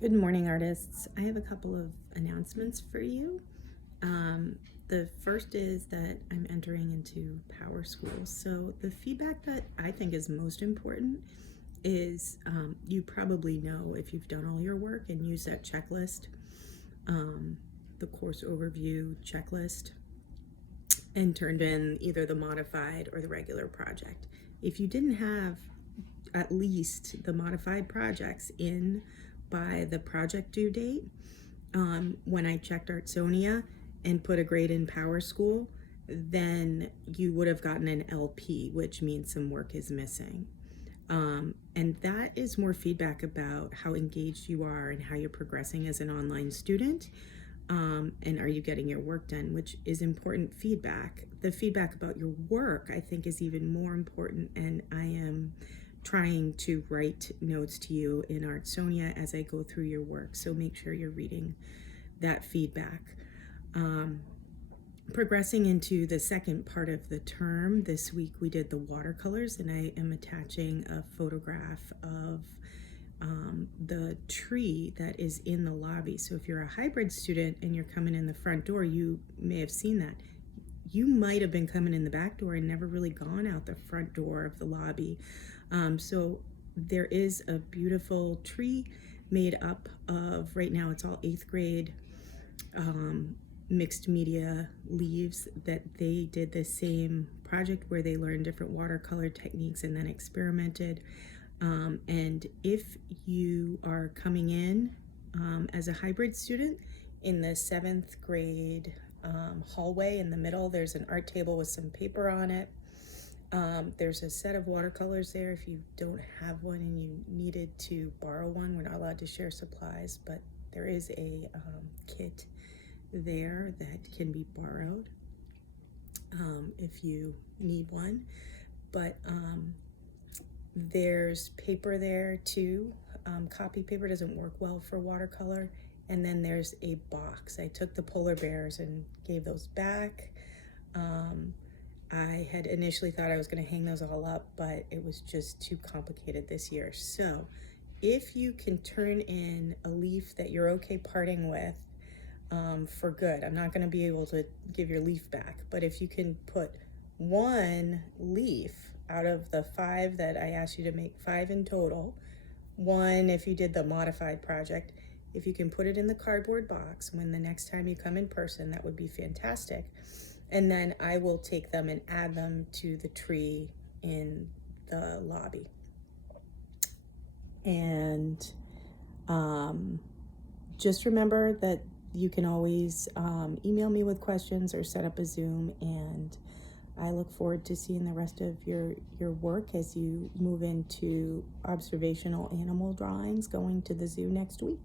Good morning, artists. I have a couple of announcements for you. The first is that I'm entering into Power School. So, the feedback that I think is most important is you probably know if you've done all your work and used that checklist, um, the course overview checklist, and turned in either the modified or the regular project. If you didn't have at least the modified projects in by the project due date, when I checked Artsonia and put a grade in Power School, then you would have gotten an LP, which means some work is missing. And that is more feedback about how engaged you are and how you're progressing as an online student. And are you getting your work done, which is important feedback. The feedback about your work, I think, is even more important. And I am trying to write notes to you in Artsonia as I go through your work. So make sure you're reading that feedback. Progressing into the second part of the term, this week we did the watercolors, and I am attaching a photograph of the tree that is in the lobby. So if you're a hybrid student and you're coming in the front door, you may have seen that. You might have been coming in the back door and never really gone out the front door of the lobby. So there is a beautiful tree made up of, right now it's all 8th grade mixed media leaves that they did the same project where they learned different watercolor techniques and then experimented. And if you are coming in as a hybrid student, in the 7th grade hallway in the middle, there's an art table with some paper on it. There's a set of watercolors there if you don't have one and you needed to borrow one. We're not allowed to share supplies, but there is a kit there that can be borrowed if you need one. But there's paper there too. Copy paper doesn't work well for watercolor. And then there's a box. I took the polar bears and gave those back. I had initially thought I was going to hang those all up, but it was just too complicated this year. So if you can turn in a leaf that you're okay parting with for good, I'm not going to be able to give your leaf back, but if you can put one leaf out of the 5 that I asked you to make, 5 in total, one if you did the modified project, if you can put it in the cardboard box when the next time you come in person, that would be fantastic. And then I will take them and add them to the tree in the lobby. And just remember that you can always email me with questions or set up a Zoom, and I look forward to seeing the rest of your work as you move into observational animal drawings going to the zoo next week.